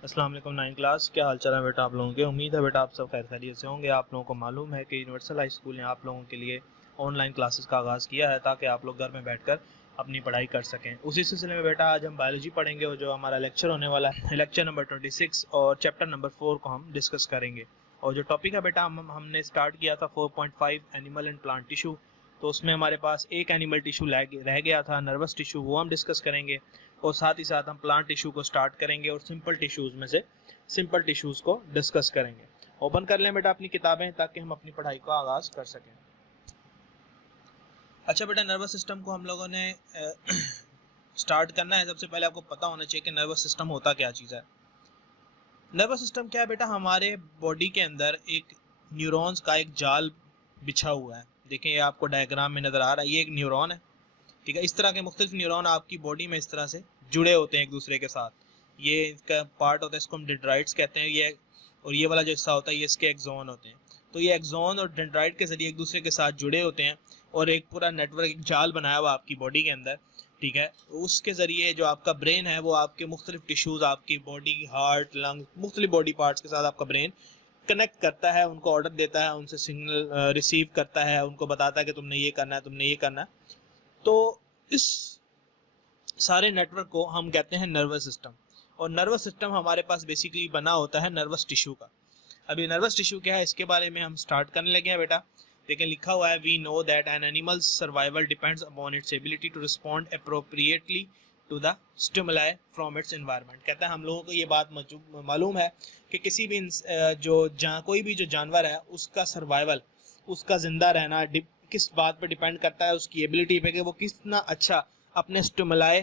अस्सलाम वालेकुम nine class, क्या हाल चाल है बेटा आप लोगों के। उम्मीद है बेटा आप सब खैर खैरियत से होंगे। आप लोगों को मालूम है कि यूनिवर्सल हाई स्कूल ने आप लोगों के लिए ऑनलाइन क्लासेस का आगाज़ किया है ताकि आप लोग घर में बैठकर अपनी पढ़ाई कर सकें। उसी सिलसिले में बेटा आज हम बायोलॉजी पढ़ेंगे और जो हमारा लेक्चर होने वाला है लेक्चर नंबर 26 और चैप्टर नंबर 4 को हम डिस्कस करेंगे। और जो टॉपिक है बेटा हमने स्टार्ट किया था 4.5 एनिमल एंड प्लांट टिश्यू। तो उसमें हमारे पास एक एनिमल टिश्यू रह गया था, नर्वस टिश्यू, वो हम डिस्कस करेंगे। और साथ ही साथ हम प्लांट टिश्यू को स्टार्ट करेंगे और सिंपल टिश्यूज़ में से सिंपल टिश्यूज़ को डिस्कस करेंगे। ओपन कर लें बेटा अपनी किताबें ताकि हम अपनी पढ़ाई का आगाज़ कर सकें। अच्छा बेटा, नर्वस सिस्टम को हम लोगों ने स्टार्ट करना है। सबसे पहले आपको पता होना चाहिए कि नर्वस सिस्टम होता क्या चीज़ है। नर्वस सिस्टम क्या है बेटा, हमारे बॉडी के अंदर एक न्यूरॉन्स का एक जाल बिछा हुआ है। देखें, ये आपको डायग्राम में नज़र आ रहा है, ये एक न्यूरॉन है। ठीक है, इस तरह के मुख्तलिफ न्यूरॉन आपकी बॉडी में इस तरह से जुड़े होते हैं एक दूसरे के साथ। ये इसका पार्ट होता है, इसको हम डेंड्राइट्स कहते हैं। ये और ये वाला जो हिस्सा होता है ये इसके एक्सोन होते हैं। तो ये एक्सोन और डेंड्राइट के जरिए एक दूसरे के साथ जुड़े होते हैं और एक पूरा नेटवर्क, एक जाल बनाया हुआ आपकी बॉडी के अंदर। ठीक है, उसके ज़रिए जो आपका ब्रेन है वो आपके मुख्तलिफ टिश्यूज़, आपकी बॉडी, हार्ट, लंग्स, मुख्तलिफ बॉडी पार्ट्स के साथ आपका ब्रेन कनेक्ट करता है, उनको ऑर्डर देता है, उनसे सिग्नल रिसीव करता है, उनको बताता है कि तुमने ये करना है, तुमने ये करना है। तो इस सारे नेटवर्क को हम कहते हैं नर्वस सिस्टम। और नर्वस सिस्टम हमारे पास बेसिकली बना होता है नर्वस टिश्यू का। अभी नर्वस टिश्यू क्या है इसके बारे में हम स्टार्ट करने लगे हैं बेटा। देखें, लिखा हुआ है, we know that an animal's survival depends upon its ability to respond appropriately to the stimuli from its environment. कहता है हम लोगों को ये बात मालूम है कि किसी भी कोई भी जो जानवर है उसका सर्वाइवल, उसका जिंदा रहना किस बात पर डिपेंड करता है, उसकी एबिलिटी पे कि वो कितना अच्छा अपने स्टिमुलाई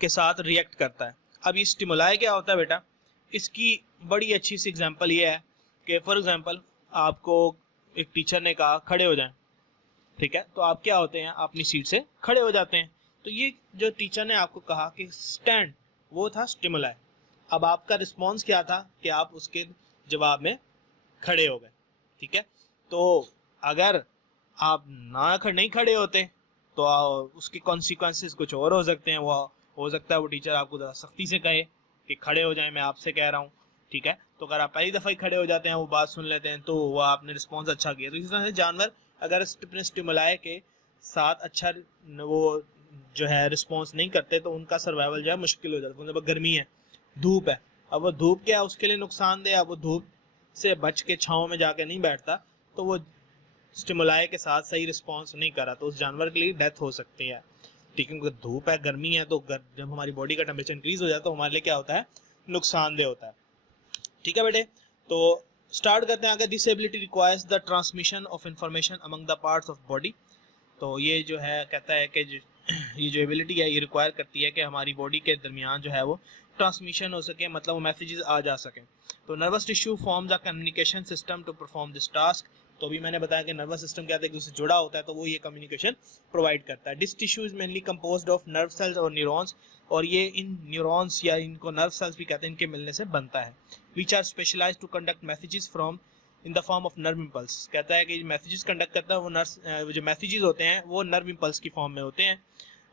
के साथ रिएक्ट करता है। अब ये स्टिमुलाई क्या होता है बेटा, इसकी बड़ी अच्छी सी एग्जांपल ये है कि फॉर एग्जांपल आपको एक टीचर ने कहा खड़े हो जाएं। ठीक है, तो आप क्या होते हैं, अपनी सीट से खड़े हो जाते हैं। तो ये जो टीचर ने आपको कहा कि स्टैंड, वो था स्टिमुलाई। अब आपका रिस्पॉन्स क्या था कि आप उसके जवाब में खड़े हो गए। ठीक है, तो अगर आप नहीं खड़े होते तो उसके कॉन्सिक्वेंसेस कुछ और हो सकते हैं। वो हो सकता है वो टीचर आपको ज़रा सख्ती से कहे कि खड़े हो जाएं, मैं आपसे कह रहा हूँ। ठीक है, तो अगर आप पहली दफ़ा ही खड़े हो जाते हैं, वो बात सुन लेते हैं, तो वो आपने रिस्पॉन्स अच्छा किया। तो इस तरह से जानवर अगर अपने स्टिमुलाई के साथ अच्छा वो जो है रिस्पॉन्स नहीं करते तो उनका सर्वाइवल जो है मुश्किल हो जाता है। गर्मी है, धूप है, अब वो धूप क्या है उसके लिए नुकसानदेह, अब वो धूप से बच के छाँव में जाके नहीं बैठता, तो वो स्टिमुलाई के साथ सही रिस्पॉन्स नहीं करा तो उस जानवर के लिए डेथ हो सकती है। ठीक है, क्योंकि धूप है, गर्मी है, तो जब हमारी बॉडी का टेम्परेचर इंक्रीज हो जाता है तो हमारे लिए क्या होता है, नुकसानदेह होता है। ठीक है बेटे, तो स्टार्ट करते हैं आगे। This ability requires the transmission of information among the parts of body. तो ये जो है कहता है कि ये जो एबिलिटी है ये रिक्वायर करती है कि हमारी बॉडी के दरमियान जो है वो ट्रांसमिशन हो सके, मतलब वो मैसेजेस आ जा सकें। तो nervous tissue forms a communication system to perform this task. तो अभी मैंने बताया कि नर्वस सिस्टम क्या है, एक दूसरे से जुड़ा होता है, तो वो ये कम्युनिकेशन प्रोवाइड करता है। This tissue is mainly composed of nerve cells और न्यूरॉन्स, और ये इन न्यूरॉन्स या इनको नर्व सेल्स भी कहते हैं, इनके मिलने से बनता है। Which are specialised to conduct messages from in the form of nerve impulse. कहता है कि मैसेजेस कंडक्ट करता है वो जो मैसेजेस होते हैं वो नर्व इम्पल्स की फॉर्म में होते हैं।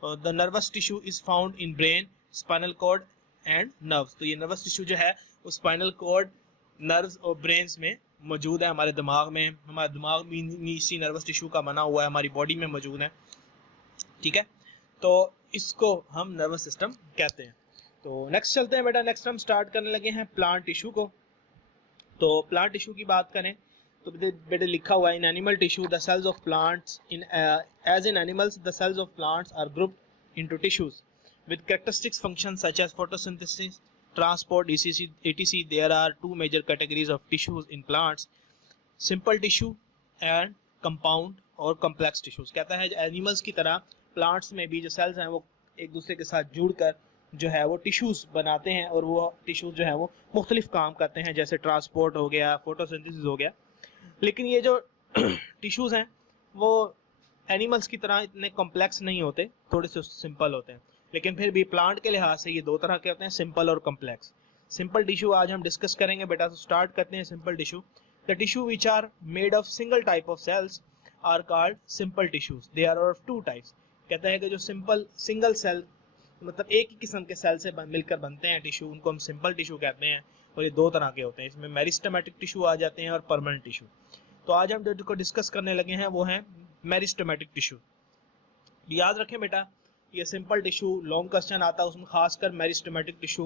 The nervous tissue is found in brain, spinal cord and nerves. तो ये नर्वस टिश्यू जो है वो स्पाइनल कॉर्ड, नर्व्स और ब्रेन्स में मौजूद है, हमारे दिमाग में। हमारा दिमाग भी इसी नर्वस टिश्यू का बना हुआ है, हमारी बॉडी में मौजूद है। ठीक है, तो इसको हम नर्वस सिस्टम कहते हैं। तो नेक्स्ट चलते हैं बेटा, नेक्स्ट हम स्टार्ट करने लगे हैं प्लांट टिश्यू को। तो प्लांट टिश्यू की बात करें तो बेटे लिखा हुआ है, in animal tissue the cells of plants as in animals the cells of plants are grouped into tissues with characteristics functions such as photosynthesis, transport, etc. There are two major categories of tissues in plants, simple tissue and compound और complex tissues। कहता है animals की तरह plants में भी जो sales हैं वो एक दूसरे के साथ जुड़कर जो है वो टिश्यूज बनाते हैं, और वो टिश्यूज जो है वो मुख्तलिफ काम करते हैं, जैसे ट्रांसपोर्ट हो गया, फोटोसिंथेसिस हो गया। लेकिन ये जो टिश्यूज हैं वो एनिमल्स की तरह इतने कॉम्प्लेक्स नहीं होते, थोड़े से सिंपल होते हैं। लेकिन फिर भी प्लांट के लिहाज से ये दो तरह के होते हैं, सिंपल और कॉम्प्लेक्स। सिंपल टिश्यू आज हम डिस्कस करेंगे बेटा, तो स्टार्ट करते हैं simple tissue. The tissue which are made of single type of cells are called simple tissues. They are of two types. कहता है कि जो सिंपल सिंगल सेल मतलब एक ही किस्म के सेल से मिलकर बनते हैं टिश्यू, उनको हम सिंपल टिश्यू कहते हैं। और ये दो तरह के होते हैं, इसमें मेरिस्टेमेटिक टिश्यू आ जाते हैं और परमानेंट टिश्यू। तो आज हम जो डिस्कस करने लगे हैं वो है मेरिस्टेमेटिक टिश्यू। याद रखें बेटा, ये सिंपल टिश्यू लॉन्ग क्वेश्चन आता है उसमें, खासकर मेरिस्टेमेटिक टिश्यू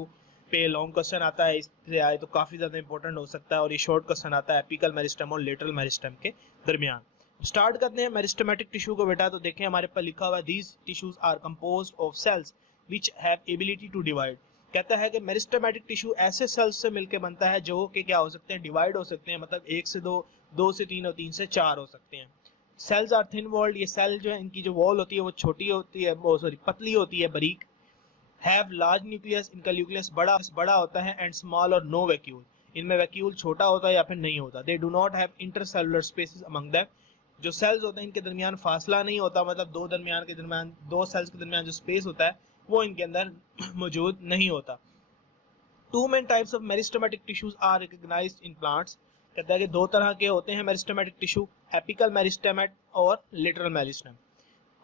पे लॉन्ग क्वेश्चन आता है, इससे आए तो काफी ज्यादा इंपॉर्टेंट हो सकता है। और ये शॉर्ट क्वेश्चन आता है एपिकल मेरिस्टेम और लेटरल मेरिस्टेम के दरमियान। स्टार्ट करते हैं मेरिस्टेमेटिक टिश्यू को बेटा। तो देखें हमारे पास लिखा हुआ है these tissues are composed of cells which have ability to divide. कहता है कि मेरिस्टेमेटिक टिश्यू ऐसे सेल्स से मिलकर बनता है जो कि क्या हो सकते हैं, डिवाइड हो सकते हैं, मतलब 1 से 2, 2 से 3 और 3 से 4 हो सकते हैं। सेल्स आर थिन वॉल्ड, ये सेल जो है इनकी जो वॉल होती है वो छोटी होती है, सॉरी पतली होती है, बारीक। हैव लार्ज न्यूक्लियस, इनका न्यूक्लियस बड़ा होता है। एंड स्मॉल और नो वैक्यूल, इनमें वैक्यूल छोटा होता है या फिर नहीं होता। They do not have intercellular spaces among them, जो सेल्स होते हैं इनके दरमियान फासला नहीं होता, मतलब दो सेल्स के दरमियान जो स्पेस होता है वो इनके अंदर मौजूद नहीं होता। Two main types of meristematic tissues are recognised in plants. कहता है कि दो तरह के होते हैं मेरिस्टेमेटिक टिश्यू, एपिकल मेरिस्टेमेट और lateral meristem.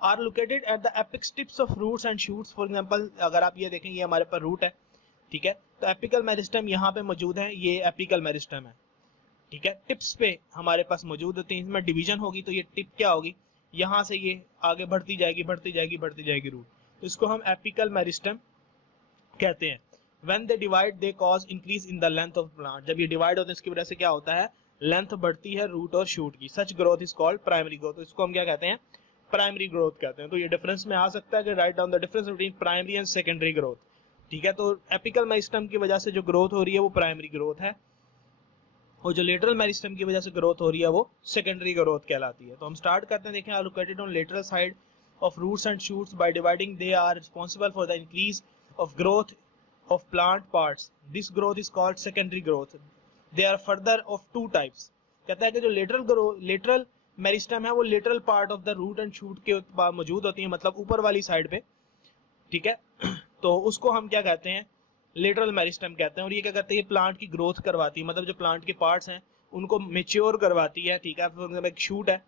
Are located at the apex tips of roots and shoots. For example अगर आप ये देखें, ये हमारे पास रूट है, ठीक है, तो एपिकल मेरिस्टेम यहाँ पे मौजूद है, ये एपिकल मेरिस्टेम है, ठीक है। टिप्स पे हमारे पास मौजूद होती है, इसमें डिवीजन होगी तो ये टिप क्या होगी, यहाँ से ये आगे बढ़ती जाएगी रूट, तो इसको हम एपिकल मेरिस्टेम कहते हैं। When they divide, they cause increase in the length of plant. जब ये डिवाइड होते हैं इसकी वजह से क्या होता है, लेंथ बढ़ती है रूट और शूट की। Such growth is called primary growth, तो इसको हम क्या कहते हैं, प्राइमरी ग्रोथ कहते हैं। तो ये डिफरेंस में आ सकता है कि write down the difference between primary and secondary growth, ठीक है। तो एपिकल मेरिस्टेम की वजह से जो ग्रोथ हो रही है वो प्राइमरी ग्रोथ है, और जो लेटरल मेरिस्टेम की वजह से ग्रोथ हो रही है वो सेकेंडरी ग्रोथ कहलाती है। तो हम स्टार्ट करते हैं, देखें, located on lateral side of roots and shoots, by dividing they are responsible for the increase of growth of plant parts. This growth is called secondary growth. They are further of two types. कहता है कि जो lateral meristem है वो lateral part of the root and shoot के मौजूद होती है, मतलब ऊपर वाली साइड पे, ठीक है। तो उसको हम क्या कहते हैं, लेटरल मेरिस्टेम कहते हैं। और ये क्या करते हैं, प्लांट की ग्रोथ करवाती है, मतलब जो प्लांट के पार्ट्स हैं उनको मेच्योर करवाती है, ठीक है। फिर एक शूट है,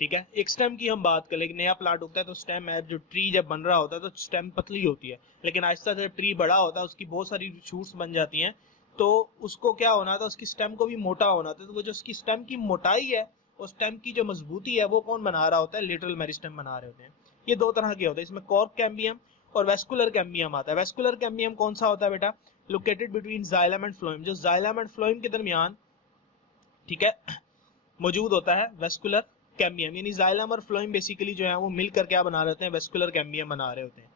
ठीक है। एक स्टेम की हम बात करें, लेकिन नया प्लांट उगता है तो स्टेम है, जो ट्री जब बन रहा होता है तो स्टेम पतली होती है, लेकिन आहिस्ता जब ट्री बड़ा होता है उसकी बहुत सारी शूट्स बन जाती हैं, तो उसको क्या होना था, उसकी स्टेम को भी मोटा होना था। तो वो जो उसकी स्टेम की मोटाई है और स्टेम की जो मजबूती है वो कौन बना रहा होता है, लेटरल मेरिस्टेम बना रहे होते हैं। ये दो तरह के होते हैं, इसमें कॉर्क कैम्बियम और वेस्कुलर कैम्बियम आता है। वेस्कुलर कैम्बियम कौन सा होता है बेटा, located between xylem and phloem, जो जाइलम एंड फ्लोएम के दरमियान, ठीक है, मौजूद होता है वेस्कुलर कैम्बियम। यानी जाइलम और फ्लोएम बेसिकली जो है वो मिलकर क्या बना रहे होते हैं, वेस्कुलर कैम्बियम बना रहे होते हैं,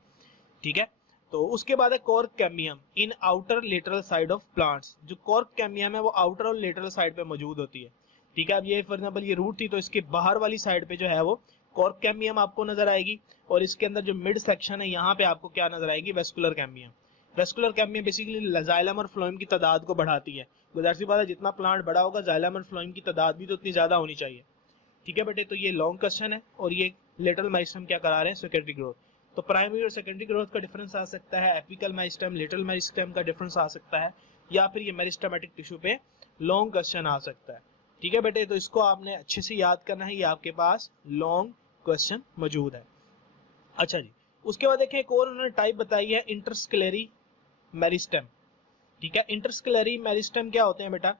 ठीक है। तो उसके बाद है cork cambium in outer lateral side of plants. जो कॉर्क कैम्बियम है वो आउटर और लेटरल साइड पे मौजूद होती है, ठीक है। अब ये फॉर एग्जांपल ये रूट थी तो इसके बाहर वाली साइड पे जो है वो कॉर्क कैम्बियम आपको नजर आएगी, और इसके अंदर जो मिड सेक्शन है यहाँ पे आपको क्या नजर आएगी, vascular cambium. Vascular cambium basically xylem और फ्लोएम की तादाद को बढ़ाती है। जाहिर सी बात है जितना प्लांट बड़ा होगा जाइलम और फ्लोएम की तादाद भी तो उतनी ज्यादा होनी चाहिए, ठीक है बेटे। तो ये लॉन्ग क्वेश्चन है, और ये लेटरल मेरिस्टेम क्या करा रहे हैं, सेकेंडरी ग्रोथ। तो प्राइमरी और सेकेंडरी ग्रोथ का डिफरेंस आ सकता है, एपिकल मेरिस्टेम लेटरल मेरिस्टेम का डिफरेंस आ सकता है, या फिर ये मेरिस्टेमेटिक टिश्यू पे लॉन्ग क्वेश्चन आ सकता है, ठीक है बेटे। तो इसको आपने अच्छे से याद करना है, ये आपके पास लॉन्ग क्वेश्चन मौजूद है। अच्छा जी, उसके बाद देखिए एक और उन्होंने टाइप बताई है, इंटरस्केलरी मेरिस्टेम, ठीक है। इंटरस्केलरी मेरिस्टेम क्या होते हैं बेटा,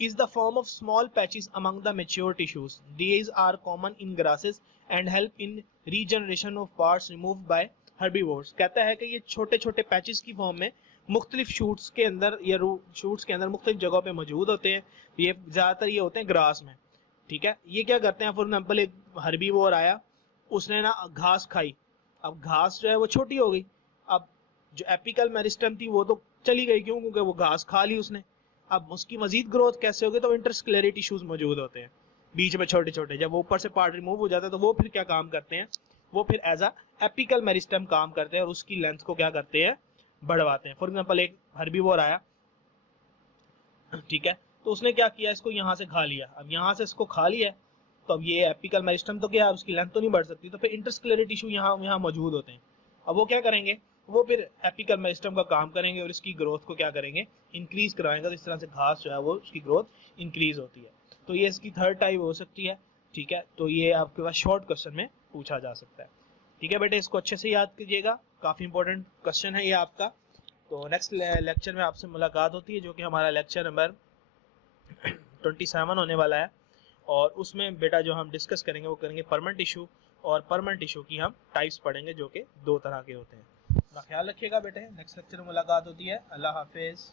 is the form of small patches among the mature tissues. These are common in grasses and help in regeneration of parts removed by herbivores. कहता है कि ये छोटे छोटे पैचेस की फॉर्म में मुख्तलिफ शूट्स के अंदर या शूट्स के अंदर मुख्तलिफ जगहों पे मौजूद होते हैं। ये ज्यादातर ये होते हैं ग्रास में, ठीक है। ये क्या करते हैं, फॉर एग्जाम्पल एक हर्बीवोर आया, उसने ना घास खाई, अब घास जो है वो छोटी हो गई, अब जो एपिकल मेरिस्टेम थी वो तो चली गई, क्यों, क्योंकि वो घास खा ली उसने। अब उसकी मजीद ग्रोथ कैसे होगी, तो इंटरस्केलरी टिश्यूज मौजूद होते हैं बीच में छोटे छोटे। जब ऊपर से पार्ट रिमूव हो जाता है तो वो फिर क्या काम करते हैं, वो फिर एज अ एपिकल मेरिस्टेम काम करते हैं और उसकी लेंथ को क्या करते हैं, बढ़वाते हैं। फॉर एग्जांपल एक हर्बीवोर आया, ठीक है, तो उसने क्या किया, इसको यहाँ से खा लिया। अब यहाँ से इसको खा लिया तो अब ये एपिकल मेरिस्टेम तो क्या, उसकी लेंथ तो नहीं बढ़ सकती, तो फिर इंटरस्केलरी टिश्यू यहाँ मौजूद होते हैं। अब वो क्या करेंगे, वो फिर एपिकल मेरिस्टेम का काम करेंगे और इसकी ग्रोथ को क्या करेंगे, इंक्रीज कराएंगे। तो इस तरह से घास जो है वो उसकी ग्रोथ इंक्रीज होती है। तो ये इसकी थर्ड टाइप हो सकती है, ठीक है। तो ये आपके पास शॉर्ट क्वेश्चन में पूछा जा सकता है, ठीक है बेटे। इसको अच्छे से याद कीजिएगा। काफ़ी इंपॉर्टेंट क्वेश्चन है ये आपका। तो नेक्स्ट लेक्चर में आपसे मुलाकात होती है, जो कि हमारा लेक्चर नंबर 27 होने वाला है। और उसमें बेटा जो हम डिस्कस करेंगे वो करेंगे परमानेंट इशू, और परमानेंट इशू की हम टाइप्स पढ़ेंगे जो कि 2 तरह के होते हैं। अपना ख्याल रखिएगा बेटे, नेक्स्ट लेक्चर में मुलाकात होती है। अल्लाह हाफिज़।